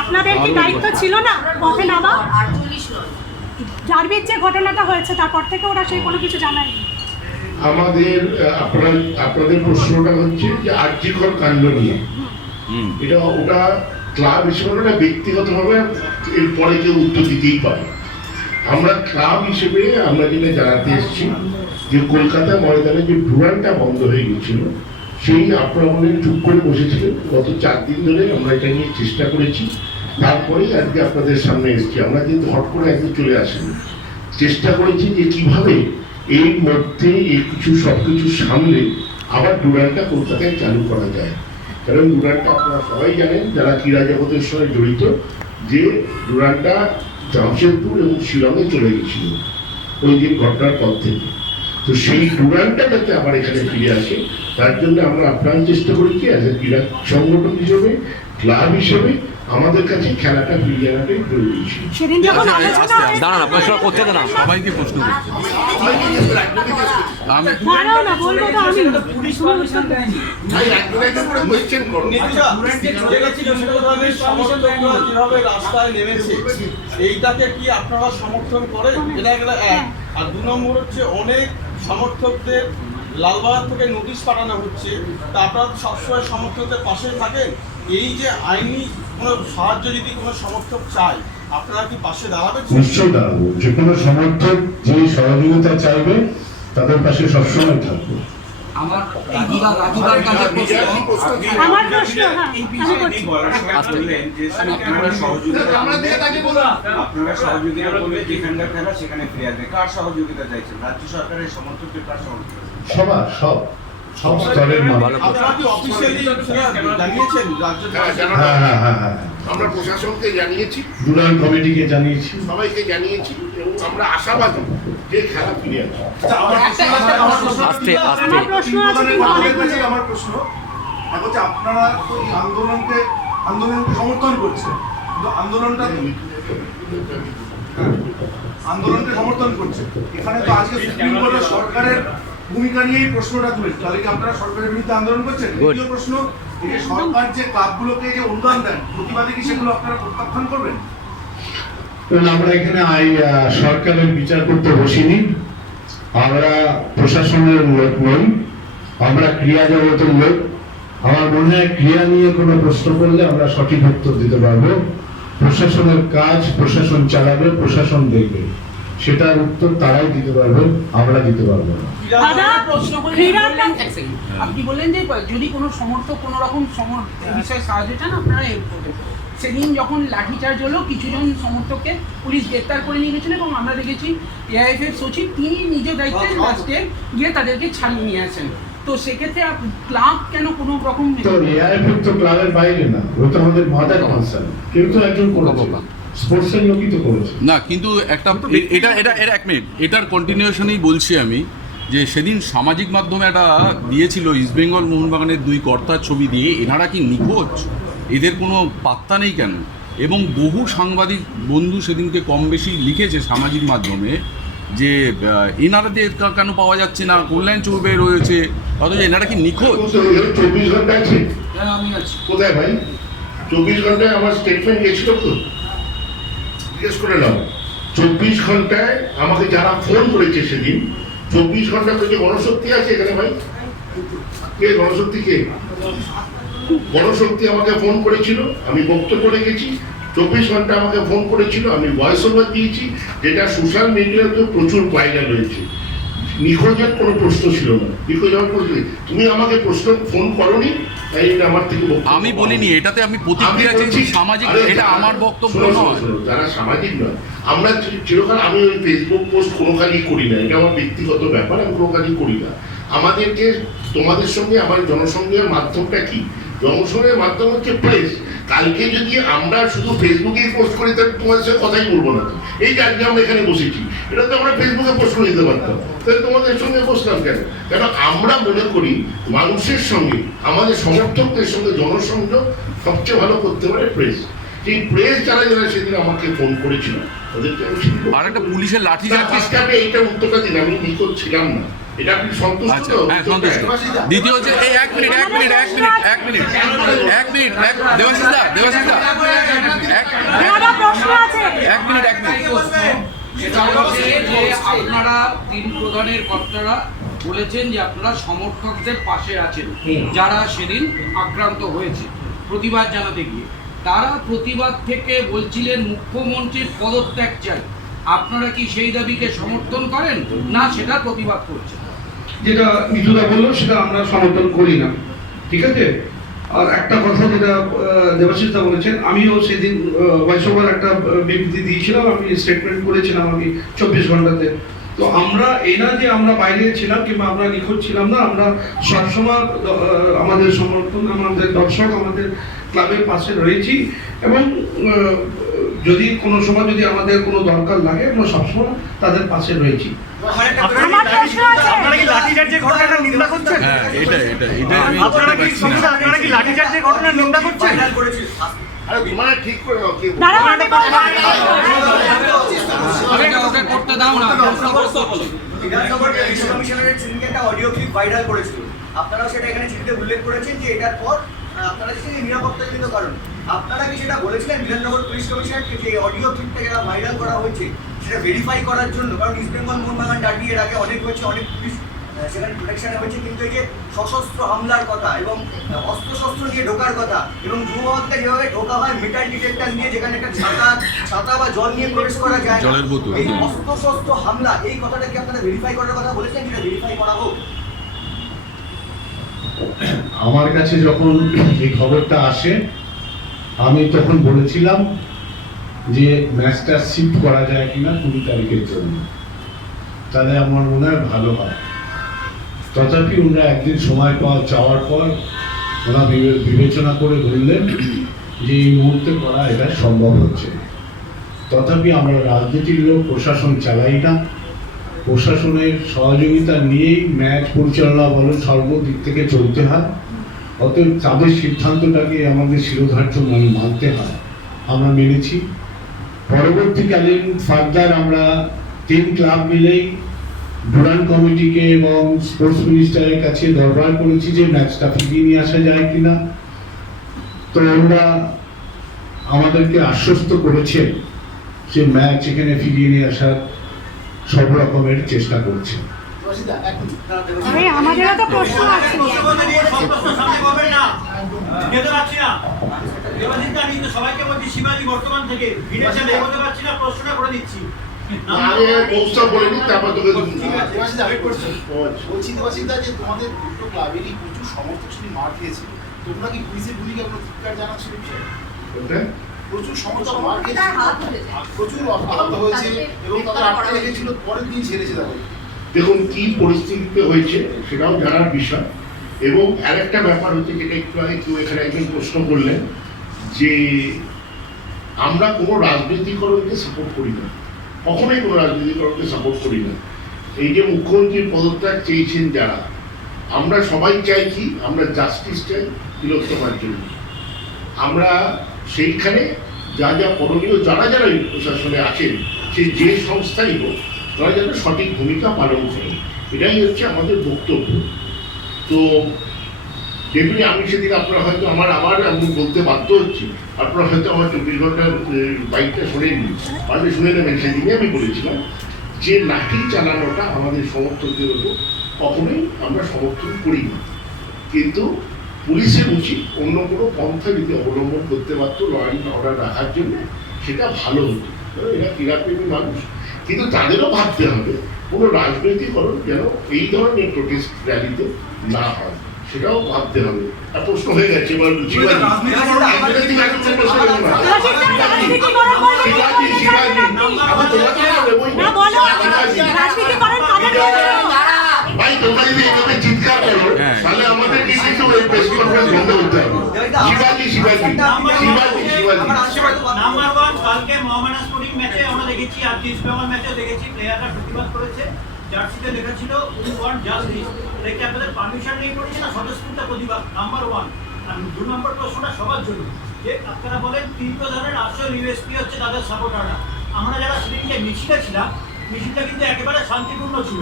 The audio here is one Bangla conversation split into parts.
আপনাদের কি দায়িত্ব ছিল না পথে নামা? জার্বির যে ঘটনাটা হয়েছে তারপর থেকে ওরা সেই কোনো কিছু জানায়নি। আমাদের আপনাদের প্রশ্নটা হচ্ছে যে আর্যিকর কাণ্ড নিয়ে, এটা ওটা ক্লাব হিসেবে না ব্যক্তিগতভাবে এরপরে কেউ উত্তর দিতেই পারে। আমরা ক্লাব হিসেবে আমরা যেটা জানাতে এসেছি যে কলকাতা ময়দানে যে ডুরানটা বন্ধ হয়ে গেছিল, সেই আপনারা মনে চুপ করে বসেছিলেন। গত 4 দিন ধরে আমরা এটা নিয়ে চেষ্টা করেছি, তারপরেই আজকে আপনাদের সামনে এসেছি। আমরা কিন্তু হট করে একদিন চলে আসিনি, চেষ্টা করেছি যে কিভাবে এর মধ্যে এই সবকিছু সামলে আবার ডুরানটা কলকাতায় চালু করা যায়। কারণ ডুরানটা আপনারা সবাই জানেন যারা ক্রীড়া জগতের সঙ্গে জড়িত, যে ডুরানটা জামশেদপুর এবং শিলংয়ে চলে গেছিল ওই দিন ঘটনার পর থেকে। তো সেই ডুরানটা যাতে আবার এখানে ফিরে আসে, তার জন্য আমরা আপ্রাণ চেষ্টা করেছি অ্যাজ এ ক্রীড়া সংগঠন হিসেবে, ক্লাব হিসেবে আমাদের কাছে খেলাটা ফিরিয়ে আনাটাই জরুরি ছিল। সেদিন যখন আলোচনা দাঁড়ান, আপনার সব করতে দেন, সবাইকে প্রশ্ন করছে। আমি দাঁড়াও না, বলবো তো আমি। যেভাবে রাস্তায় নেমেছে এইটাকে কি আপনারা সমর্থন করেন? এটা গেল এক। আর 2 নম্বর হচ্ছে অনেক সমর্থকদের লালবাজার থেকে নোটিশ পাঠানো হচ্ছে, তা আপনারা সবসময় সমর্থকদের পাশে থাকেন। এই যে আইনি কোনো সাহায্য যদি কোনো সমর্থক চায়, আপনারা কি পাশে দাঁড়াবেন? নিশ্চয়ই দাঁড়াবো। যে কোনো সমর্থক যে সহযোগিতা চাইবে তাদের পাশে সবসময় থাকবো। আমার কাছে আমার প্রশ্ন, হ্যাঁ, আপনারা সহযোগিতা করলে যেখানকার খেলা সেখানে ফিরে আসবে। কার সহযোগিতা চাইছেন? রাজ্য সরকারের সমর্থকদের কার সহযোগিতা? সবার সব স্তরের মানুষ। আপনারা কি অফিসিয়ালি জানিয়েছেন রাজ্য? হ্যাঁ, আমরা প্রশাসনকে জানিয়েছি, ডুরান কমিটিকে জানিয়েছি, সবাইকে জানিয়েছি এবং আমরা আশাবাদী যে খেলা ফিরে আসবে। আস্তে আস্তে আমার প্রশ্ন আছে কিন্তু অনেক বড়। আমার প্রশ্ন এখন হচ্ছে আপনারা তো এই আন্দোলনকে সমর্থন করছেন, কিন্তু আন্দোলনকে সমর্থন করছে, এখানে তো আজকে সুপ্রিম কোর্টের সরকারের ভূমিকা নিয়েই প্রশ্নটা তুলেছে। তাহলে কি আপনারা সরকারের বিরুদ্ধে আন্দোলন করছেন? দ্বিতীয় প্রশ্ন, এই যে সরকার যে ক্লাবগুলোকে যে অনুদান দেন, প্রতিবাদে কি সেগুলো আপনারা প্রত্যাখ্যান করবেন? আমরা এখানে সরকারের বিচার করতে বসিনি। আমরা প্রশাসনের লোক নই, আমরা ক্রীড়া জগতের লোক। আমার মনে হয় ক্রীড়া নিয়ে কোনো প্রশ্ন করলে আমরা সঠিক উত্তর দিতে পারবো। প্রশাসনের কাজ প্রশাসন চালাবে, প্রশাসন দেখবে, সেটার উত্তর তারাই দিতে পারবে, আমরা দিতে পারবো না। আপনি বললেন যে যদি কোনো সমর্থক কোনো রকম বিষয়ে সাহায্য চান আপনারা হেল্প করবেন। সেদিন যখন লাঠিচার্জ হলো, কিছুজন সমর্থককে পুলিশ গ্রেপ্তার করে নিয়ে গেছিলো এবং আমরা দেখেছি এআইএফ এর সচিব তিনি নিজ দায়িত্বে লাস্টে গিয়ে তাদেরকে ছাড়িয়ে নিয়ে আসেন। তো সেক্ষেত্রে ক্লাব কেন কোনো রকম? তো এআইএফ তো ক্লাবের বাইরে না, ও তো আমাদের মাদার কনসার্ন। কিন্তু একজন করেছে, স্পোর্টসের লোকই তো করেছে না, কিন্তু একটা এটা এটা এটা 1 মিনিট, এটার কন্টিনিউশনেই বলছি আমি যে সেদিন সামাজিক মাধ্যমে একটা দিয়েছিল ইস্টবেঙ্গল মোহনবাগানের 2 কর্তার ছবি দিয়ে। এনারা কি নিখোঁজ? এদের কোনো পাত্তা নেই কেন? এবং বহু সাংবাদিক বন্ধু সেদিনকে কম বেশি লিখেছে সামাজিক মাধ্যমে যে এনারাদের কেন পাওয়া যাচ্ছে না, কল্যাণ চৌবে রয়েছে, অথচ এনারা কি নিখোঁজ? 24 ঘন্টা আছে আমি আছি কোথায় ভাই? 24 ঘন্টায় আমার স্টেটমেন্ট গেছিল তো, জিজ্ঞেস করে নাও। 24 ঘন্টায় আমাকে যারা ফোন করেছে সেদিন, 24 ঘন্টা থেকে গণশক্তি আছে এখানে ভাই। কে গণশক্তি? কে গণশক্তি? আমাকে ফোন করেছিল, আমি বক্তব্য রেখেছি। 24 ঘন্টা আমাকে ফোন করেছিল, আমি ভয়েস ওভার দিয়েছি, যেটা সোশ্যাল মিডিয়াতে প্রচুর ভাইরাল হয়েছে। নিখোঁজের কোনো প্রশ্ন ছিল না। নিখোঁজ আমার প্রশ্ন, তুমি আমাকে ফোন করোনি, তাই এটা আমার থেকে আমি বলিনি, এটাতে আমি প্রতিক্রিয়া চেয়েছি সামাজিক, এটা আমার বক্তব্য নয়। যারা সামাজিক নয়, আমরা চিরকাল, আমি ওই ফেসবুক পোস্ট কোনো কাজই করি না, এটা আমার ব্যক্তিগত ব্যাপার, আমি কোনো কাজই করি না। আমাদেরকে তোমাদের সঙ্গে আমার জনসংযোগের মাধ্যমটা কি? জনসংযোগের মাধ্যম হচ্ছে প্রেস। কালকে যদি আমরা শুধু ফেসবুকেই পোস্ট করি তাহলে তোমাদের সঙ্গে কথাই বলবো না। এই যে আজকে আমরা এখানে বসেছি, এটা তো আমরা ফেসবুকে পোস্ট করে দিতে পারতাম, তাহলে তোমাদের সঙ্গে বসলাম কেন? কেন আমরা মনে করি মানুষের সঙ্গে, আমাদের সমর্থকদের সঙ্গে জনসংযোগ সবচেয়ে ভালো করতে পারে প্রেস। সেই প্রেস যারা সেদিন আমাকে ফোন করেছিল, তাদেরকে আমি আর একটা পুলিশের লাঠিচার্জ, আজকে আমি এইটা উত্তরটা দিন, আমি নিখোঁজ ছিলাম না। এটা আপনি সন্তুষ্ট আচ্ছা তো? হ্যাঁ সন্তুষ্ট। দ্বিতীয় হচ্ছে এই এক মিনিট দেবাশিস দা ওনারা প্রশ্ন আছে। এক মিনিট সেটা হচ্ছে যে আপনারা তিন প্রধানের কর্তারা বলেছেন যে আপনারা সমর্থকদের পাশে আছেন যারা সেদিন আক্রান্ত হয়েছে প্রতিবাদ জানাতে গিয়ে। তারা প্রতিবাদ থেকে বলছিলেন মুখ্যমন্ত্রীর পদত্যাগ চাই। আপনারা কি সেই দাবিকে সমর্থন করেন না সেটা প্রতিবাদ করছেন? যেটা মিঠুদা বললো সেটা আমরা সমর্থন করি না, ঠিক আছে। আর একটা কথা যেটা দেবাশিসদা বলেছেন, আমিও সেদিন ভয়েসওভার একটা বিবৃতি দিয়েছিলাম, আমি স্টেটমেন্ট করেছিলাম আমি 24 ঘন্টাতে। তো আমরা এই না যে আমরা বাইরে ছিলাম কিংবা আমরা নিখোঁজ ছিলাম না, আমরা সবসময় আমাদের সমর্থন, আমাদের দর্শক, আমাদের ক্লাবের পাশে রয়েছি এবং যদি কোনো সময় যদি আমাদের কোনো দরকার লাগে আমরা সবসময় তাদের পাশে রয়েছি। আমার প্রশ্ন আছে। আপনারা কি লাঠিচার্জের ঘটনার নিন্দা করছেন? হ্যাঁ এটা আমি আপনারা কি লাঠিচার্জের ঘটনার নিন্দা করছেন? আরে মানে ঠিক করে নাও, কি দাঁড়াও, আমি বলবো। ওটা করতে দাও না। বিধানসভার ইলেকশন কমিশনারের সেদিনকে একটা অডিও ক্লিপ ভাইরাল করেছিল। আপনারাও সেটা এখানে চিঠিতে উল্লেখ করেছেন যে এটার পর আপনারা যে নিরাপত্তাজনিত কারণ, আপনারা কি সেটা বলেছিলেন বিধাননগর পুলিশ কমিশনারকে যে অডিও ক্লিপটা যারা ভাইরাল করা হয়েছে সেটা ভেরিফাই করার জন্য? কারণ ইস্ট বেঙ্গল মোহনবাগান ডার্বি এর আগে অনেক হয়েছে, অনেক পুলিশ সেখানে প্রোটেকশনে হয়েছে, কিন্তু এই যে সশস্ত্র হামলার কথা এবং অস্ত্রশস্ত্র নিয়ে ঢোকার কথা এবং যুববাদকে যেভাবে ঢোকা হয় মেটাল ডিটেক্টর নিয়ে, যেখানে একটা ছাতা বা জল নিয়ে প্রবেশ করা যায় না, জলের বোতল, এই অস্ত্রশস্ত্র হামলা এই কথাটা কি আপনারা ভেরিফাই করার কথা বলেছেন? যেটা ভেরিফাই করা হোক। আমার কাছে যখন এই খবরটা আসে আমি তখন বলেছিলাম যে ম্যাচটা শিফট করা যায় কিনা 20 তারিখের জন্য, তাহলে আমার মনে হয় ভালো হয়। তথাপি ওনারা একদিন সময় চাওয়ার পর ওরা বিবেচনা করে বললেন যে এই মুহূর্তে করা এটা সম্ভব হচ্ছে। তথাপি আমরা রাজনীতির লোক, প্রশাসন চালাই না, প্রশাসনের সহযোগিতা নিয়েই ম্যাচ পরিচালনা বলেন সর্বদিক থেকে চলতে হয়। অতএব তাদের সিদ্ধান্তটাকে আমাদের শিরোধার্য মানতে হয়, আমরা মেনেছি। পরবর্তীকালীন ফার্দার আমরা 3 ক্লাব মিলেই ডুরান্ড কমিটিকে এবং স্পোর্টস মিনিস্টারের কাছে দরবার করেছি যে ম্যাচটা ফিরিয়ে নিয়ে আসা যায় কিনা। তো আমরা আমাদেরকে আশ্বস্ত করেছেন যে ম্যাচ এখানে ফিরিয়ে নিয়ে আসার সব রকমের চেষ্টা করছে। আরে আমাদেরও তো প্রশ্ন আছে। সবাইকে বলছি শিবাজি বর্তমান থেকে ভিড়ের সাথে এগোতে পারছি না, প্রশ্নটা করে দিচ্ছি। আগে পোস্টটা বলে নিই, তারপর তোকে বলছি দেবাশিসদা যে তোমাদের দুটো ক্লাবেরই প্রচুর সমর্থক শুধু মার খেয়েছিল, তোমরা কি পুলিশের ভূমিকা কোনো ধিক্কার জানাচ্ছিল? প্রচুর সমর্থক মার খেয়েছিল, প্রচুর আহত হয়েছে এবং তাদের আটকে রেখেছিল, পরের দিন ছেড়েছে তাদের। দেখুন কি পরিস্থিতিতে হয়েছে সেটাও জানার বিষয়। এবং আরেকটা ব্যাপার হচ্ছে যেটা একটু আগে কেউ এখানে একজন প্রশ্ন করলেন যে আমরা কোনো রাজনীতিকরণকে সাপোর্ট করি না, কখনোই কোনো রাজনীতিকরণকে সাপোর্ট করি না। এই যে মুখ্যমন্ত্রীর পদত্যাগ চেয়েছেন যারা, আমরা সবাই চাইছি, আমরা জাস্টিস চাই তিলোত্তমার জন্য। আমরা সেইখানে যা যা করণীয়, যারা যারা এই প্রশাসনে আছেন, সে যে সংস্থাই হোক, তারা যেন সঠিক ভূমিকা পালন করে, এটাই হচ্ছে আমাদের বক্তব্য। তো ডেফিনেটলি আমি সেদিন আপনারা হয়তো আমি বলতে বাধ্য হচ্ছি, আপনারা হয়তো আমার 24 ঘন্টার বাইকটা শোনেননি, পারলে শুনে নেবেন। সেদিনই আমি বলেছিলাম যে লাঠি চালানোটা আমাদের সমর্থকদের উপর কখনোই আমরা সমর্থন করি না, কিন্তু পুলিশের উচিত অন্য কোনো পন্থা যদি অবলম্বন করতে পারতো ল অ্যান্ড অর্ডার রাখার জন্য, সেটা ভালো হতো। এরা ক্রীড়াপ্রেমী মানুষ, কিন্তু তাদেরও ভাবতে হবে কোনো রাজনৈতিকরণ যেন এই ধরনের প্রোটেস্ট র্যালিতে না হয়, সেটাও ভাবতে হবে। আর প্রশ্ন হয়ে গেছে এবার ভাই তোমরা যদি এভাবে চিৎকার করো তাহলে আমাদের কিছু প্রেস কনফারেন্স বন্ধ করতে হবে। শিবাজি নাম্বার 1 কালকে মোহামেডান স্পোর্টিং ম্যাচে আমরা দেখেছি, আর ইস্ট বেঙ্গল ম্যাচেও দেখেছি প্লেয়াররা প্রতিবাদ করেছে, জার্সিতে লেখা ছিল উই ওয়ান্ট জাস্টিস। এটা আপনাদের পারমিশন নিয়ে করেছে না স্বতঃস্ফূর্ত প্রতিবাদ? নাম্বার 1। আর 2 নম্বর প্রশ্নটা সবার জন্য, যে আপনারা বলেন 3 প্রধানের আসল ইউএসপি হচ্ছে তাদের সাপোর্টাররা। আমরা যারা সেদিনকে মিছিলে ছিলাম মিছিলটা কিন্তু একেবারে শান্তিপূর্ণ ছিল।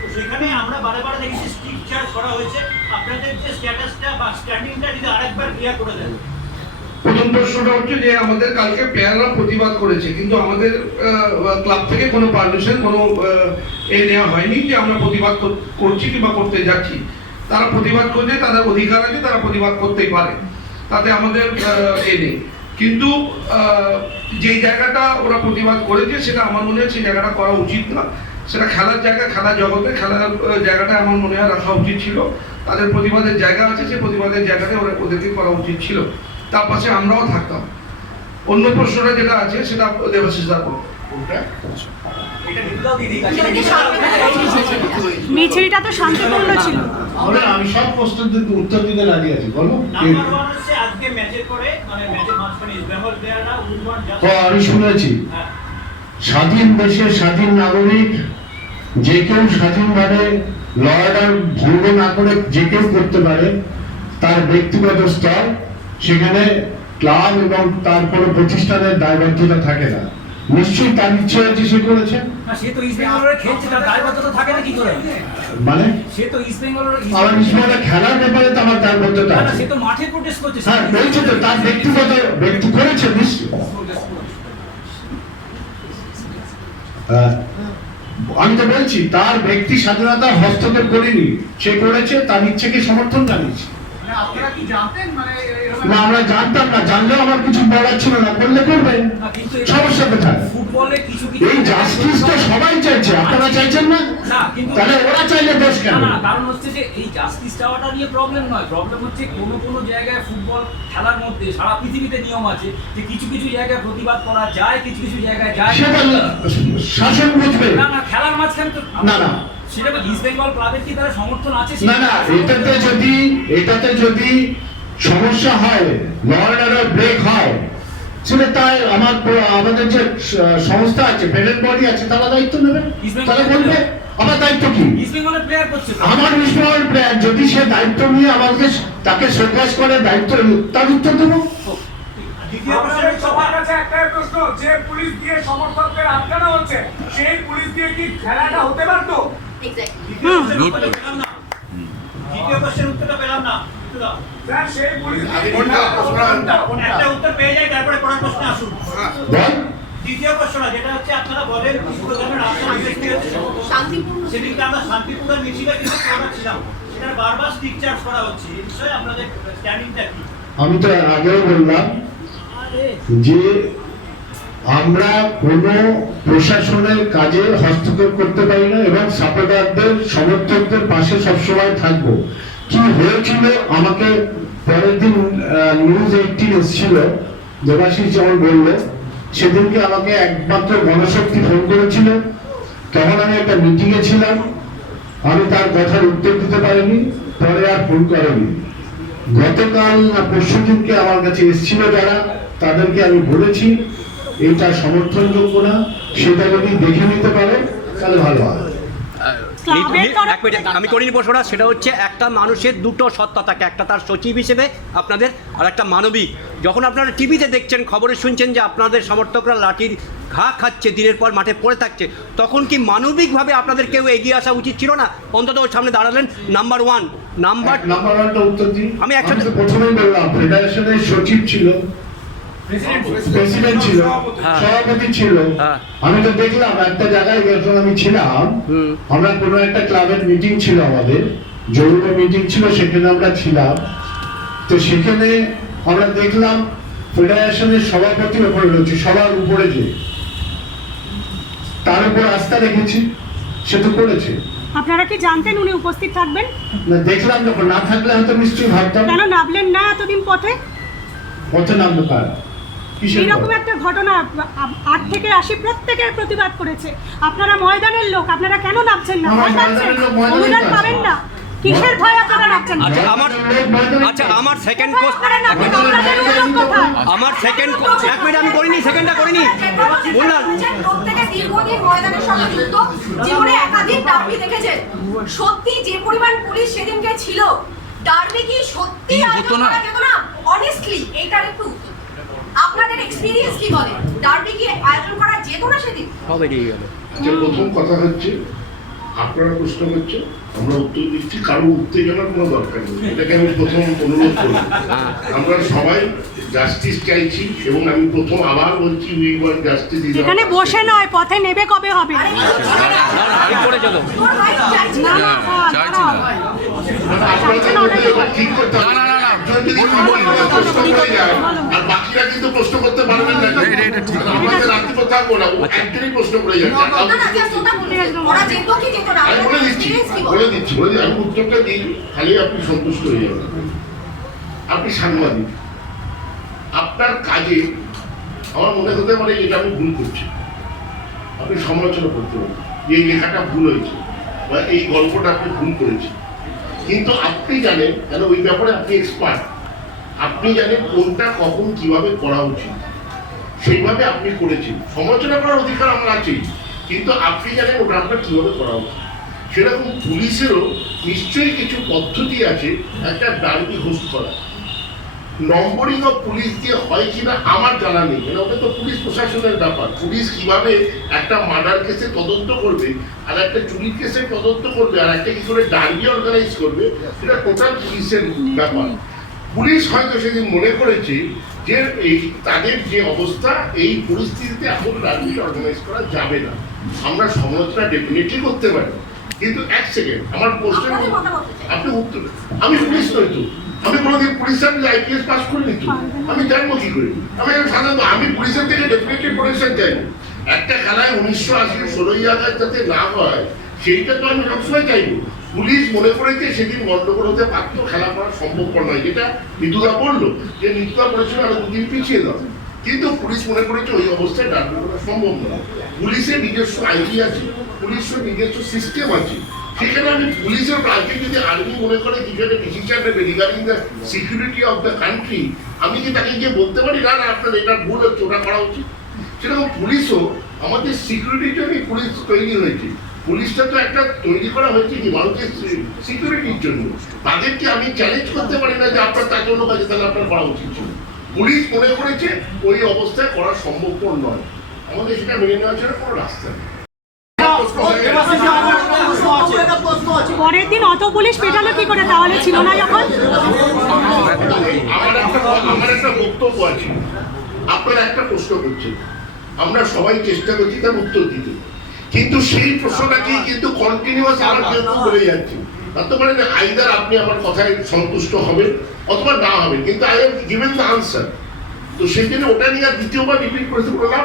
তো সেখানে আমরা বারে বারে দেখেছি স্ট্রিট চার্জ করা হয়েছে। আপনাদের যে স্ট্যাটাসটা বা স্ট্যান্ডিংটা যদি আরেকবার ক্লিয়ার করে দেন। প্রথম প্রশ্নটা হচ্ছে যে আমাদের কালকে প্লেয়াররা প্রতিবাদ করেছে, কিন্তু আমাদের ক্লাব থেকে কোনো পারমিশন, কোনো নেওয়া হয়নি যে আমরা প্রতিবাদ করছি কিংবা করতে যাচ্ছি। তারা প্রতিবাদ করছে, তাদের অধিকার আছে, তারা প্রতিবাদ করতেই পারে, তাতে আমাদের নেই। কিন্তু যেই জায়গাটা ওরা প্রতিবাদ করেছে সেটা আমার মনে হয় সেই জায়গাটা করা উচিত না। সেটা খেলার জায়গা, খেলার জগতে খেলার জায়গাটা আমার মনে হয় রাখা উচিত ছিল। তাদের প্রতিবাদের জায়গা আছে, সেই প্রতিবাদের জায়গাতে ওদেরকে করা উচিত ছিল। তার পাশে আমরাও থাকতাম। অন্য প্রশ্নটা যেটা আছে সেটা দেবাশিস দা বলুন। মিছিলটা তো শান্তিপূর্ণ ছিল। আমি সব প্রশ্নের উত্তর দিতে রাজি আছি, বলো। নাম্বার 1 হচ্ছে আজকে ম্যাচের পরে মানে ম্যাচের মাঝখানে ইস্ট বেঙ্গল প্লেয়াররা উইন জাস্ট। আমি শুনেছি স্বাধীন দেশের স্বাধীন নাগরিক যে কেউ স্বাধীনভাবে ল অর্ডার ভঙ্গ না করে যে কেউ করতে পারে, তার ব্যক্তিগত স্তর, সেখানে ক্লাব এবং তার কোনো প্রতিষ্ঠানের দায়বদ্ধতা থাকে না। নিশ্চয়ই তার ইচ্ছে আছে, সে করেছে। সে তো ইস্ট বেঙ্গলের খেলছে, তার দায়বদ্ধতা থাকে না কি করে? মানে সে তো ইস্ট বেঙ্গলের আমার ইস্ট বেঙ্গলের খেলার ব্যাপারে তো আমার দায়বদ্ধতা আছে। সে তো মাঠে প্রোটেস্ট করছে। হ্যাঁ বলছে তো, তার ব্যক্তি করেছে নিশ্চয়ই। আমি তো বলছি তার ব্যক্তি স্বাধীনতা হস্তক্ষেপ করিনি, সে করেছে, তার ইচ্ছেকে সমর্থন জানিয়েছি। আপনারা কি জানতেন মানে না, আমরা জানতাম না, জানলেও আমার কিছু বলার ছিল না, করলে করবেন, সমস্যা কোথায়? ফুটবলে কিছু এই জাস্টিস তো সবাই চাইছে, আপনারা চাইছেন না? তাহলে ওরা চাইলে দোষ কেন? না, কারণ হচ্ছে যে এই জাস্টিস চাওয়াটা নিয়ে প্রবলেম নয়। প্রবলেম হচ্ছে কোনো জায়গায় ফুটবল খেলার মধ্যে সারা পৃথিবীতে নিয়ম আছে যে কিছু জায়গায় প্রতিবাদ করা যায়, কিছু জায়গায় যায় সেটা শাসন বুঝবে। না, খেলার মাঝখানে তো না সেটা তো ইস্ট বেঙ্গল ক্লাবের কি তারা সমর্থন আছে? না, এটাতে যদি সমস্যা হয়, ল অর্ডার ব্রেক হয়, সেটা তাই আমাদের যে সংস্থা আছে, প্যারেন্ট বডি আছে, তারা দায়িত্ব নেবে, তারা বলবে। আমার দায়িত্ব কি? ইস্ট বেঙ্গলের প্লেয়ার করছে, আমার ইস্ট বেঙ্গল প্লেয়ার যদি সে দায়িত্ব নিয়ে আমাকে তাকে শোকজ করে দায়িত্ব, তার উত্তর দেবো। সবার কাছে একটাই প্রশ্ন, যে পুলিশ দিয়ে সমর্থকদের আটকানো হচ্ছে, সেই পুলিশ দিয়ে কি খেলাটা হতে পারতো? দ্বিতীয় প্রশ্নের উত্তরটা পেলাম না। স্যার সেই পুলিশ একটা উত্তর পেয়ে যায়, তারপরে পরের প্রশ্নে আসুন। দ্বিতীয় প্রশ্নটা যেটা হচ্ছে আপনারা বলেন সেদিনকে আমরা শান্তিপূর্ণ মিছিলে কিন্তু ছিলাম, সেটার বারবার স্ট্রিট চার্জ করা হচ্ছে, এই বিষয়ে আপনাদের স্ট্যান্ডিংটা কি? আমি তো আগেও বললাম যে আমরা কোনো প্রশাসনের কাজে হস্তক্ষেপ করতে পারি না এবং সাপোর্টারদের, সমর্থকদের পাশে সবসময় থাকবো। কি হয়েছিল আমাকে পরের দিন নিউজ 18 এসেছিল, দেবাশিস যেমন বললো, সেদিনকে আমাকে একমাত্র গণশক্তি ফোন করেছিল। তখন আমি একটা মিটিংয়ে ছিলাম, আমি তার কথার উত্তর দিতে পারিনি, পরে আর ফোন করেনি। গতকাল পরশু দিনকে আমার কাছে এসেছিল যারা, তাদেরকে আমি বলেছি এটা সমর্থনযোগ্য না, সেটা যদি দেখে নিতে পারে তাহলে ভালো হয়। আমি করিনি প্রশ্নটা, সেটা হচ্ছে একটা মানুষের দুটো সত্তা থাকে, একটা তার সচিব হিসেবে আপনাদের, আর একটা মানবিক। যখন আপনারা টিভিতে দেখছেন, খবরে শুনছেন যে আপনাদের সমর্থকরা লাঠির ঘা খাচ্ছে, দিনের পর মাঠে পড়ে থাকছে, তখন কি মানবিকভাবে আপনাদের কেউ এগিয়ে আসা উচিত ছিল না? অন্তত ওর সামনে দাঁড়ালেন। নাম্বার ওয়ানটা উত্তর দিই। আমি একসাথে প্রথমেই বললাম, ফেডারেশনের সচিব ছিল, প্রেসিডেন্ট ছিল, সভাপতি ছিল। আমি তো দেখলাম একটা জায়গায় যখন আমি ছিলাম, আমরা কোনো একটা ক্লাবের মিটিং ছিল, আমাদের জরুরি মিটিং ছিল, সেখানে আমরা ছিলাম। তো সেখানে আমরা দেখলাম ফেডারেশনের সভাপতি ওপরে রয়েছে, সবার উপরে, যে তার উপর আস্থা রেখেছি, সে তো করেছে। আপনারা কি জানতেন উনি উপস্থিত থাকবেন? না, দেখলাম যখন, না থাকলে হয়তো নিশ্চয়ই ভাবতাম। কেন নামলেন না এতদিন পথে নামলো কার? এরকম একটা ঘটনা 8 থেকে 80 প্রত্যেকের প্রতিবাদ করেছে। আপনারা ময়দানের লোক, আপনারা কেন নামছেন না? অনুদান পাবেন না, কিসের ভয় আপনারা নামছেন না? আমার সেকেন্ড এক মিনিট, আমি করিনি, সেকেন্ডটা করিনি বললাম। প্রত্যেকে দীর্ঘদিন ময়দানের সঙ্গে যুক্ত, জীবনে একাধিক ডার্বি দেখেছেন। সত্যি যে পরিমাণ পুলিশ সেদিনকে ছিল, ডার্বি কি সত্যি আয়োজন করা যেত না? অনেস্টলি এইটার একটু আপনাদের এক্সপেরিয়েন্স কি বলে? ডার্বি কি আয়োজন করা যেত না সেদিন? হবে ঠিক গেল। আচ্ছা, প্রথম কথা হচ্ছে আপনারা প্রশ্ন করছে, আমরা উত্তর দিচ্ছি, কারো উত্তেজনার কোনো দরকার নেই, এটাকে আমি প্রথম অনুরোধ করব। আমরা সবাই জাস্টিস চাইছি এবং আমি প্রথম আবার বলছি উই ওয়ান্ট জাস্টিস। এখানে বসে নয়, পথে নেবে কবে হবে? ঠিক করতে হবে। প্রশ্ন করে যায় আর বাকিরা কিন্তু প্রশ্ন করতে পারবেন না, আমাদের রাত্রিপর থাকবো না, একজনই প্রশ্ন করে যাচ্ছে। আমি বলে দিচ্ছি, আমি উত্তরটা দিই, খালি আপনি সন্তুষ্ট হয়ে যাবেন। আপনি সাংবাদিক, আপনার কাজে আমার মনে হতে পারে এটা আমি ভুল করছি, আপনি সমালোচনা করতে পারেন যে এই লেখাটা ভুল হয়েছে বা এই গল্পটা আপনি ভুল করেছেন, কিন্তু আপনি জানেন, কেন ওই ব্যাপারে আপনি এক্সপার্ট, আপনি জানেন কোনটা কখন কিভাবে করা উচিত, সেইভাবে আপনি করেছেন। সমালোচনা করার অধিকার আমার আছেই, কিন্তু আপনি জানেন ওটা আপনার কিভাবে করা উচিত। সেরকম পুলিশেরও নিশ্চয়ই কিছু পদ্ধতি আছে একটা ডার্বি হোস্ট করা। নম্বরিং অফ পুলিশ দিয়ে হয় কিনা আমার জানা নেই, মানে ওটা তো পুলিশ প্রশাসনের ব্যাপার। পুলিশ কিভাবে একটা মার্ডার কেসে তদন্ত করবে, আর একটা চুরির কেসে তদন্ত করবে, আর একটা কি করে ডার্বি অর্গানাইজ করবে, সেটা টোটাল পুলিশের ব্যাপার। পুলিশ হয়তো সেদিন মনে করেছে যে এই তাদের যে অবস্থা, এই পরিস্থিতিতে এখন ডার্বিটা অর্গানাইজ করা যাবে না। আমরা সমালোচনা ডেফিনেটলি করতে পারি, কিন্তু এক সেকেন্ড আমার প্রশ্নের আপনি উত্তর, আমি পুলিশ নই তো, আমি কোনোদিন পুলিশের আইপিএস পাস করিনি তো, আমি জানবো কি করে? আমি সাধারণত আমি পুলিশের থেকে ডেফিনেটলি প্রোটেকশন চাইবো। একটা খেলায় 1980 16ই আগস্ট যাতে না হয় সেইটা তো আমি সবসময় চাইবো। পুলিশ মনে করেছে সেদিন গন্ডগোল হতে পারতো, খেলা করা সম্ভবপর নয়, যেটা নিতুদা বললো যে নিতুদা বলেছিল আরো দুদিন পিছিয়ে দাও, কিন্তু পুলিশ মনে করেছে ওই অবস্থায় ডার্বি করা সম্ভব নয়। পুলিশের নিজস্ব আইডি আছে, পুলিশের নিজস্ব সিস্টেম আছে, সেখানে আমি পুলিশের আজকে যদি আর্মি মনে করে কিছু একটা ডিসিশন নেবে regarding the security of the country, আমি কি তাকে গিয়ে বলতে পারি না না আপনার এটা ভুল হচ্ছে, ওটা করা উচিত? সেরকম পুলিশও আমাদের সিকিউরিটির জন্যই পুলিশ তৈরি হয়েছে। পুলিশটা তো একটা তৈরি করা হয়েছে কি মানুষের সিকিউরিটির জন্য, তাদেরকে আমি চ্যালেঞ্জ করতে পারি না যে আপনার তার জন্য কাজে, তাহলে আপনার করা উচিত ছিল। পুলিশ মনে করেছে ওই অবস্থায় করা সম্ভবপর নয়, আমাদের সেটা মেনে নেওয়া ছাড়া কোনো রাস্তা নেই। পরের দিন অত পুলিশ পেটালো কি করে তাহলে, ছিল না যখন? আমার একটা বক্তব্য আছে, আপনারা একটা প্রশ্ন করছেন, আমরা সবাই চেষ্টা করছি তার উত্তর দিতে, কিন্তু সেই প্রশ্নটাকেই কিন্তু কন্টিনিউয়াস আমার কেউ বলে যাচ্ছে। তার তো মানে আইদার আপনি আমার কথায় সন্তুষ্ট হবেন অথবা না হবেন, কিন্তু I have given the answer. তো সেই জন্য ওটা নিয়ে আর দ্বিতীয়বার রিপিট করতে বললাম।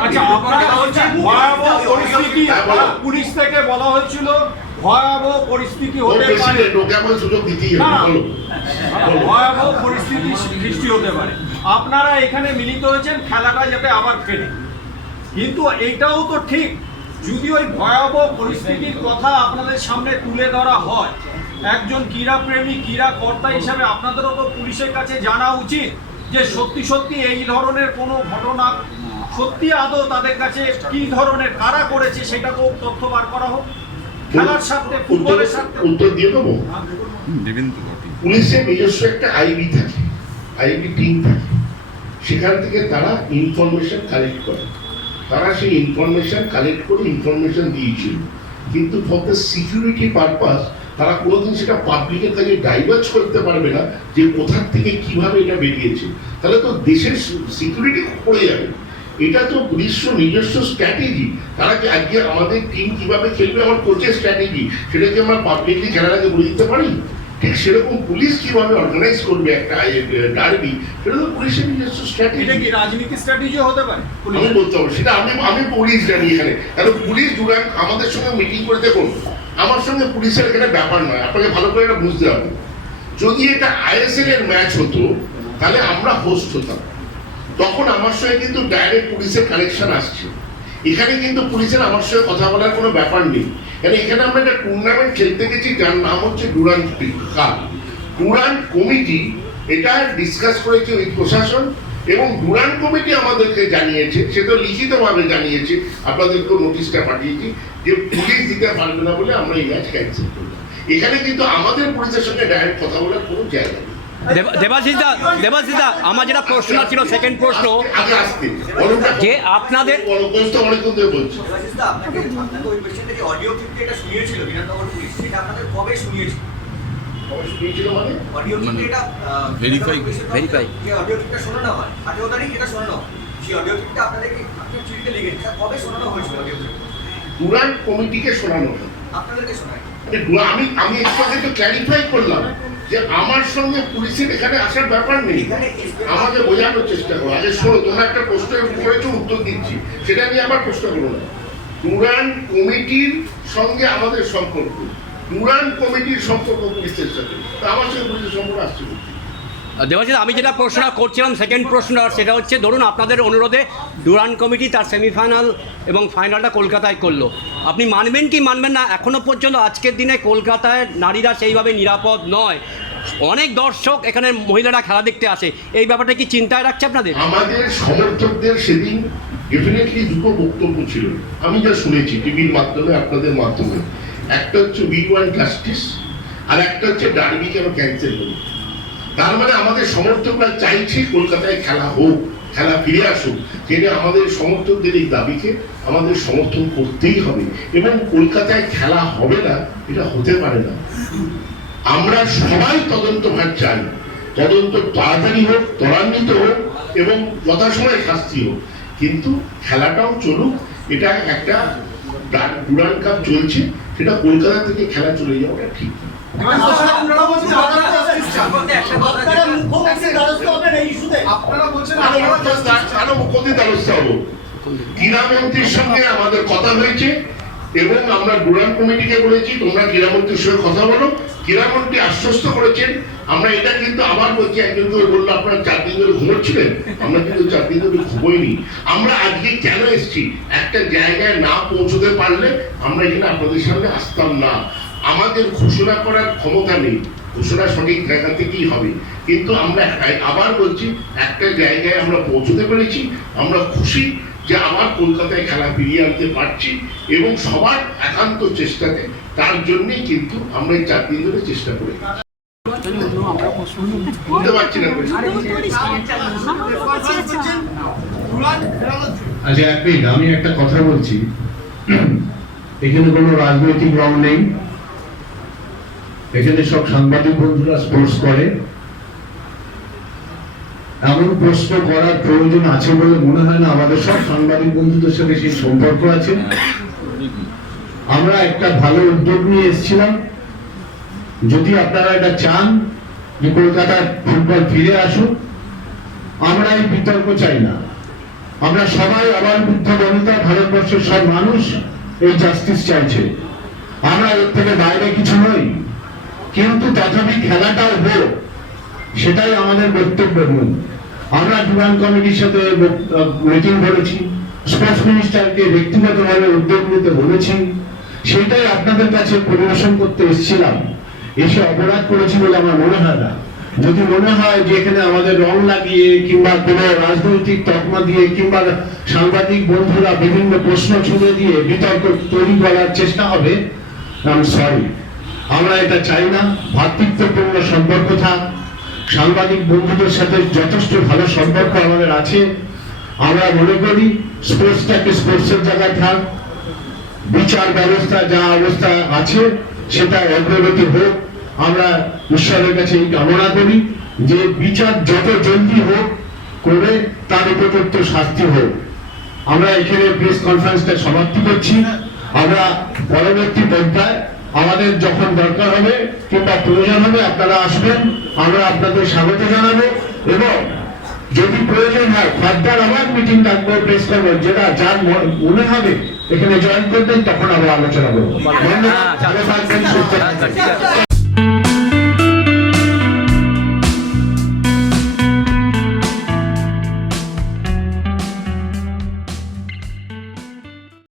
পুলিশ থেকে বলা হয়েছিল ভয়াবহ পরিস্থিতি হতে পারে, ওকে আমার সুযোগ দিতেই হবে, ভয়াবহ পরিস্থিতি সৃষ্টি হতে পারে। আপনারা এখানে মিলিত হয়েছেন খেলাটা যাতে আবার ফেরে, কিন্তু এইটাও তো ঠিক, যদি ওই ভয়াবহ পরিস্থিতির কথা আপনাদের সামনে তুলে ধরা হয়, একজন ক্রীড়াপ্রেমী ক্রীড়াকর্তা হিসাবে আপনাদেরও তো পুলিশের কাছে জানা উচিত যে সত্যি সত্যি এই ধরনের কোনো ঘটনা সত্যি আদৌ তাদের কাছে কি ধরনের কারা করেছে সেটা তো তথ্য বার করা হোক। খেলার সাথে ফুটবলের সাথে উত্তর দিয়ে দেবো। পুলিশের নিজস্ব একটা আইবি থাকে, আইবি টিম থাকে, সেখান থেকে তারা ইনফরমেশন কালেক্ট করে, তারা সেই ইনফরমেশন কালেক্ট করে ইনফরমেশন দিয়েছিল, কিন্তু ফর দ্য সিকিউরিটি পারপাস তারা কোনোদিন সেটা পাবলিকের কাছে ডাইভার্জ করতে পারবে না যে কোথার থেকে কিভাবে এটা বেরিয়েছে, তাহলে তো দেশের সিকিউরিটি পড়ে যাবে। এটা তো নিজস্ব স্ট্র্যাটেজি, তারা কি আজকে আমাদের টিম কিভাবে খেলবে আমার কোচের স্ট্র্যাটেজি, সেটা কি আমরা পাবলিকলি খেলার আগে বলে দিতে পারি? ঠিক সেরকম পুলিশ কিভাবে অর্গানাইজ করবে একটা ডার্বি, সেটা তো পুলিশের নিজস্ব স্ট্র্যাটেজি। এটা কি রাজনীতির স্ট্র্যাটেজিও হতে পারে আমি বলতে পারবো, সেটা আমি পুলিশ জানি এখানে, কারণ পুলিশ দুরান আমাদের সঙ্গে মিটিং করে, দেখুন আমার সঙ্গে পুলিশের এখানে ব্যাপার নয়, আপনাকে ভালো করে এটা বুঝতে হবে। যদি এটা আইএসএল এর ম্যাচ হতো তাহলে আমরা হোস্ট হতাম, তখন আমার সঙ্গে কিন্তু ডাইরেক্ট পুলিশের কানেকশন আসছে। এখানে কিন্তু পুলিশের আমার সঙ্গে কথা বলার কোনো ব্যাপার নেই, কারণ এখানে আমরা একটা টুর্নামেন্ট খেলতে গেছি যার নাম হচ্ছে ডুরান্ট কাপ। ডুরান্ট কমিটি এটা ডিসকাস করেছে ওই প্রশাসন, এবং ডুরান্ট কমিটি আমাদেরকে জানিয়েছে, সে তো লিখিতভাবে জানিয়েছে, আপনাদেরকেও নোটিশটা পাঠিয়েছি যে পুলিশ দিতে পারবে না বলে আমরা এই ম্যাচ ক্যান্সেল করলাম। এখানে কিন্তু আমাদের পুলিশের সঙ্গে ডাইরেক্ট কথা বলার কোনো জায়গা নেই। দেবাশিসদা আমার যেটা প্রশ্ন ছিল, সেকেন্ড প্রশ্ন, আগে আসতে যে আপনাদের অনেকক্ষণ ধরে বলছি। দেবাশিসদা, আপনাকে ওই পেশেন্টে যে অডিও ক্লিপটা এটা শুনিয়েছিল বিধাননগর পুলিশ, সেটা আপনাদের কবে শুনিয়েছিল? মানে অডিও ক্লিপটা এটা ভেরিফাই যে অডিও ক্লিপটা শোনানো হয় 18 তারিখ এটা শোনানো হয়, সেই অডিও ক্লিপটা আপনাদেরকে আপনি চিঠিতে লিখেছেন, এটা কবে শোনানো হয়েছিল অডিও ক্লিপ? ডুরান্ট কমিটিকে শোনানো হয়। আপনাদেরকে শোনায়? আমি একটু ক্ল্যারিফাই করলাম যে আমার সঙ্গে পুলিশের এখানে আসার ব্যাপার নেই, আমাকে বোঝানোর চেষ্টা করো। আগে শোনো, তোমরা একটা প্রশ্ন করেছো, উত্তর দিচ্ছি, সেটা নিয়ে আবার প্রশ্ন করো না। ডুরান্ট কমিটির সঙ্গে আমাদের সম্পর্ক, ডুরান্ট কমিটির সম্পর্ক পুলিশের সাথে, তো আমার সঙ্গে পুলিশের সম্পর্ক আসছে। দেবাশিস, আমি যেটা প্রশ্ন করছিলাম, সেকেন্ড প্রশ্ন, সেটা হচ্ছে ধরুন আপনাদের অনুরোধে ডুরান্ট কমিটি তার সেমিফাইনাল এবং ফাইনালটা কলকাতায় করলো, আপনি মানবেন কি মানবেন না? এখনো পর্যন্ত আজকের দিনে কলকাতায় নারীরা সেইভাবে নিরাপদ নয়, অনেক দর্শক এখানে মহিলারা খেলা দেখতে আসে, এই ব্যাপারটা কি চিন্তায় রাখছে আপনাদের? আমাদের সমর্থকদের সেদিন ডেফিনেটলি দুটো বক্তব্য ছিল, আমি যা শুনেছি টিভির মাধ্যমে, আপনাদের মাধ্যমে। একটা হচ্ছে উই ওয়ান্ট জাস্টিস, আর একটা হচ্ছে ডার্বি কেন ক্যান্সেল হলো। তার মানে আমাদের সমর্থকরা চাইছে কলকাতায় খেলা হোক, খেলা ফিরে আসুক, যেটা আমাদের সমর্থকদের এই দাবিকে আমাদের সমর্থন করতেই হবে, এবং কলকাতায় খেলা হবে না এটা হতে পারে না। আমরা সবাই তদন্তভার চাই, তদন্ত তাড়াতাড়ি হোক, ত্বরান্বিত হোক এবং যথাসময়ে শাস্তি হোক, কিন্তু খেলাটাও চলুক। এটা একটা ডুরান্ট কাপ চলছে, সেটা কলকাতা থেকে খেলা চলে যাওয়াটা ঠিক না। ক্রীড়ামন্ত্রীর সঙ্গে আমাদের কথা হয়েছে এবং আমরা ডুরান্ট কমিটিকে বলেছি তোমরা ক্রীড়ামন্ত্রীর সঙ্গে কথা বলো। ক্রীড়ামন্ত্রী আশ্বস্ত করেছেন। আমরা এটা কিন্তু আবার বলছি, একজন করে বললো আপনারা 4 দিন ধরে ঘুমোচ্ছিলেন, আমরা কিন্তু 4 দিন ধরে ঘুমোইনি। আমরা আজকে কেন এসেছি, একটা জায়গায় না পৌঁছতে পারলে আমরা এখানে আপনাদের সামনে আসতাম না। আমাদের ঘোষণা করার ক্ষমতা নেই, ঘোষণা সঠিক জায়গা থেকেই হবে, কিন্তু আমরা আবার বলছি একটা জায়গায় আমরা পৌঁছতে পেরেছি, আমরা খুশি যে আবার কলকাতায় খেলা ফিরিয়ে আনতে পারছি এবং সবার একান্ত চেষ্টাতে, তার জন্যই কিন্তু আমরা এই 4 দিন ধরে চেষ্টা করে বুঝতে পারছি না। আচ্ছা, এক মিনিট, আমি একটা কথা বলছি, এখানে কোনো রাজনৈতিক রং নেই, এখানে সব সাংবাদিক বন্ধুরা স্পোর্টস করে। এমন প্রশ্ন করার প্রয়োজন আছে বলে মনে হয় না, আমাদের সব সাংবাদিক বন্ধুদের সাথে সেই সম্পর্ক আছে। আমরা একটা ভালো উদ্যোগ নিয়ে এসেছিলাম, যদি আপনারা এটা চান যে কলকাতার ফুটবল ফিরে আসুক, আমরা এই বিতর্ক চাই না। আমরা সবাই আবার বৃদ্ধ বনিতা, ভারতবর্ষের সব মানুষ এই জাস্টিস চাইছে, আমরা এর থেকে বাইরে কিছু নই, কিন্তু তথাপি খেলাটাও হোক, সেটাই আমাদের বক্তব্য। আমরা ডুরান্ট কমিটির সাথে মিটিং করেছি, স্পোর্টস মিনিস্টারকে ব্যক্তিগতভাবে উদ্যোগ নিতে বলেছি, সেটাই আপনাদের কাছে পরিবেশন করতে এসেছিলাম। এসে অপরাধ করেছি বলে আমার মনে হয় না। যদি মনে হয় যে এখানে আমাদের রং লাগিয়ে কিংবা কোনো রাজনৈতিক তকমা দিয়ে কিংবা সাংবাদিক বন্ধুরা বিভিন্ন প্রশ্ন ছুঁড়ে দিয়ে বিতর্ক তৈরি করার চেষ্টা হবে, আই এম সরি, আমরা এটা চাই না। ভ্রাতৃত্বপূর্ণ সম্পর্ক থাক, সাংবাদিক বন্ধুদের সাথে যথেষ্ট ভালো সম্পর্ক আমাদের আছে। আমরা মনে করি স্পোর্টসটাকে স্পোর্টসের জায়গায় থাক, বিচার ব্যবস্থা যা অবস্থা আছে সেটা অগ্রগতি হোক। আমরা ঈশ্বরের কাছে এই কামনা করি যে বিচার যত জলদি হোক করে তার উপযুক্ত শাস্তি হোক। আমরা এখানে প্রেস কনফারেন্সটা সমাপ্তি করছি। আমরা পরবর্তী পর্যায়ে আমাদের যখন দরকার হবে কিংবা প্রয়োজন হবে আপনারা আসবেন, আমরা আপনাদের স্বাগত জানাবো এবং যদি প্রয়োজন হয় ফার্দার আবার মিটিং ডাকবো, প্রেস কনফারেন্স, যেটা যার মনে হবে এখানে জয়েন করবেন, তখন আবার আলোচনা করবো। ধন্যবাদ, ভালো থাকবেন, সুস্থ থাকবেন।